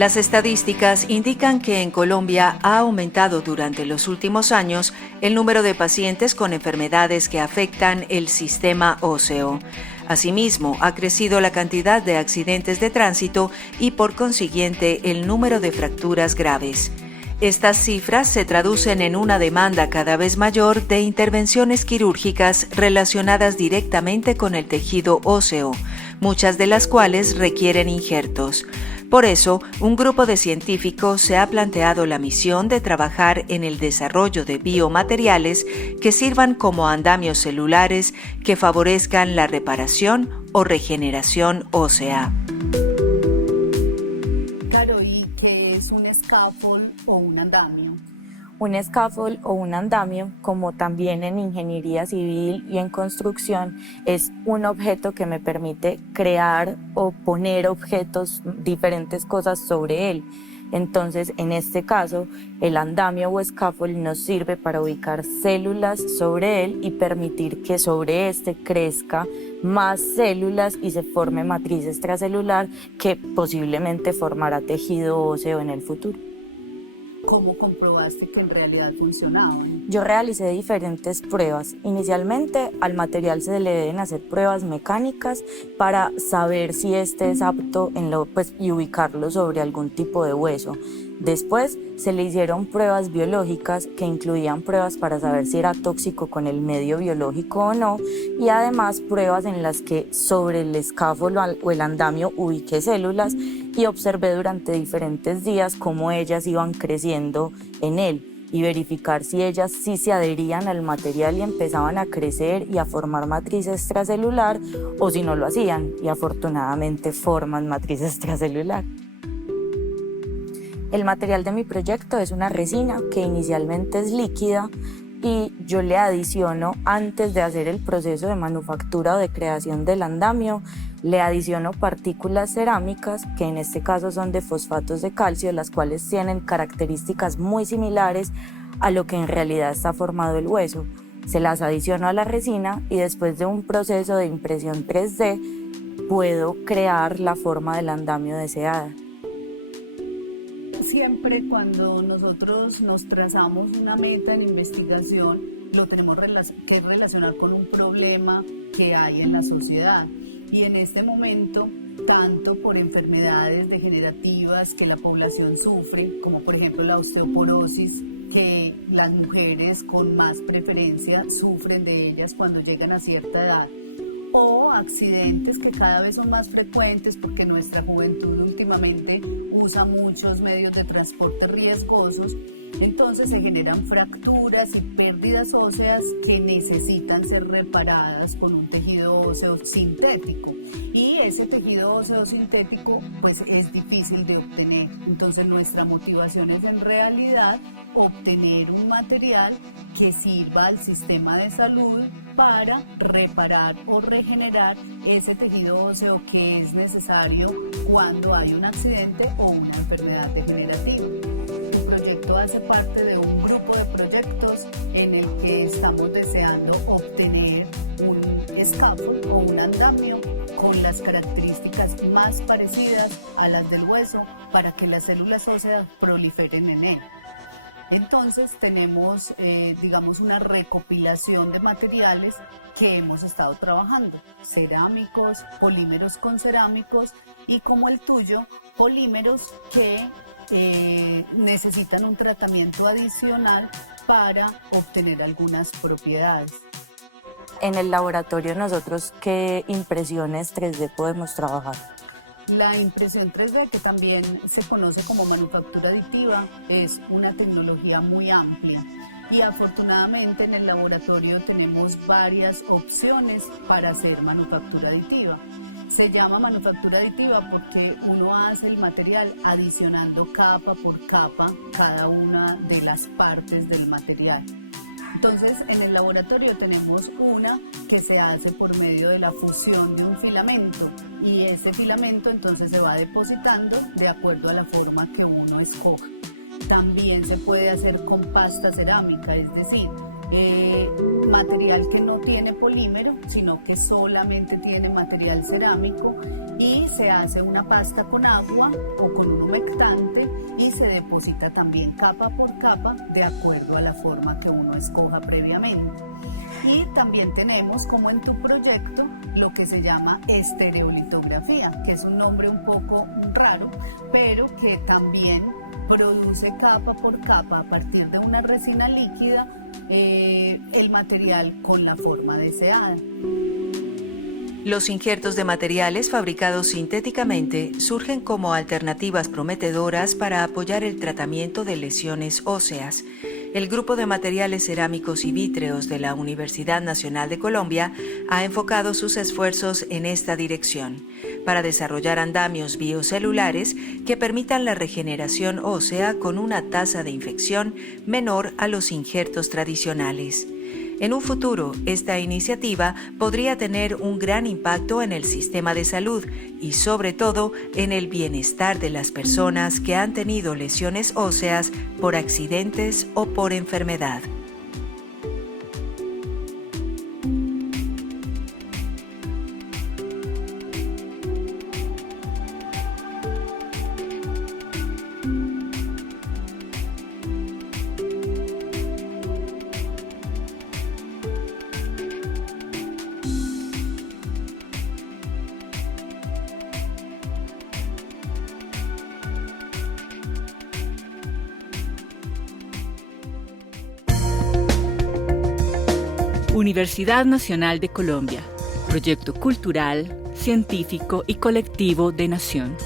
Las estadísticas indican que en Colombia ha aumentado durante los últimos años el número de pacientes con enfermedades que afectan el sistema óseo. Asimismo, ha crecido la cantidad de accidentes de tránsito y, por consiguiente, el número de fracturas graves. Estas cifras se traducen en una demanda cada vez mayor de intervenciones quirúrgicas relacionadas directamente con el tejido óseo, muchas de las cuales requieren injertos. Por eso, un grupo de científicos se ha planteado la misión de trabajar en el desarrollo de biomateriales que sirvan como andamios celulares que favorezcan la reparación o regeneración ósea. Claro, ¿y qué es un scaffold o un andamio? Un scaffold o un andamio, como también en ingeniería civil y en construcción, es un objeto que me permite crear o poner objetos, diferentes cosas sobre él. Entonces, en este caso, el andamio o scaffold nos sirve para ubicar células sobre él y permitir que sobre este crezca más células y se forme matriz extracelular que posiblemente formará tejido óseo en el futuro. ¿Cómo comprobaste que en realidad funcionaba? Yo realicé diferentes pruebas. Inicialmente al material se le deben hacer pruebas mecánicas para saber si este es apto y ubicarlo sobre algún tipo de hueso. Después se le hicieron pruebas biológicas que incluían pruebas para saber si era tóxico con el medio biológico o no, y además pruebas en las que sobre el scaffold o el andamio ubiqué células y observé durante diferentes días cómo ellas iban creciendo en él y verificar si ellas sí se adherían al material y empezaban a crecer y a formar matriz extracelular, o si no lo hacían, y afortunadamente forman matriz extracelular. El material de mi proyecto es una resina que inicialmente es líquida y yo le adiciono, antes de hacer el proceso de manufactura o de creación del andamio, le adiciono partículas cerámicas, que en este caso son de fosfatos de calcio, las cuales tienen características muy similares a lo que en realidad está formado el hueso. Se las adiciono a la resina y después de un proceso de impresión 3D puedo crear la forma del andamio deseada. Siempre cuando nosotros nos trazamos una meta en investigación, lo tenemos que relacionar con un problema que hay en la sociedad. Y en este momento, tanto por enfermedades degenerativas que la población sufre, como por ejemplo la osteoporosis, que las mujeres con más preferencia sufren de ellas cuando llegan a cierta edad, o accidentes que cada vez son más frecuentes porque nuestra juventud últimamente usa muchos medios de transporte riesgosos, entonces se generan fracturas y pérdidas óseas que necesitan ser reparadas con un tejido óseo sintético, y ese tejido óseo sintético pues es difícil de obtener. Entonces nuestra motivación es en realidad obtener un material que sirva al sistema de salud para reparar o regenerar ese tejido óseo que es necesario cuando hay un accidente o una enfermedad degenerativa. El proyecto hace parte de un grupo de proyectos en el que estamos deseando obtener un scaffold o un andamio con las características más parecidas a las del hueso para que las células óseas proliferen en él. Entonces tenemos, una recopilación de materiales que hemos estado trabajando: cerámicos, polímeros con cerámicos y, como el tuyo, polímeros que necesitan un tratamiento adicional para obtener algunas propiedades. En el laboratorio nosotros, ¿qué impresiones 3D podemos trabajar? La impresión 3D, que también se conoce como manufactura aditiva, es una tecnología muy amplia y afortunadamente en el laboratorio tenemos varias opciones para hacer manufactura aditiva. Se llama manufactura aditiva porque uno hace el material adicionando capa por capa cada una de las partes del material. Entonces, en el laboratorio tenemos una que se hace por medio de la fusión de un filamento, y ese filamento entonces se va depositando de acuerdo a la forma que uno escoja. También se puede hacer con pasta cerámica, es decir, material que no tiene polímero, sino que solamente tiene material cerámico, y se hace una pasta con agua o con un humectante y se deposita también capa por capa de acuerdo a la forma que uno escoja previamente. Y también tenemos, como en tu proyecto, lo que se llama estereolitografía, que es un nombre un poco raro, pero que también produce capa por capa a partir de una resina líquida el material con la forma deseada. Los injertos de materiales fabricados sintéticamente surgen como alternativas prometedoras para apoyar el tratamiento de lesiones óseas. El Grupo de Materiales Cerámicos y Vítreos de la Universidad Nacional de Colombia ha enfocado sus esfuerzos en esta dirección, para desarrollar andamios biocelulares que permitan la regeneración ósea con una tasa de infección menor a los injertos tradicionales. En un futuro, esta iniciativa podría tener un gran impacto en el sistema de salud y, sobre todo, en el bienestar de las personas que han tenido lesiones óseas por accidentes o por enfermedad. Universidad Nacional de Colombia, proyecto cultural, científico y colectivo de Nación.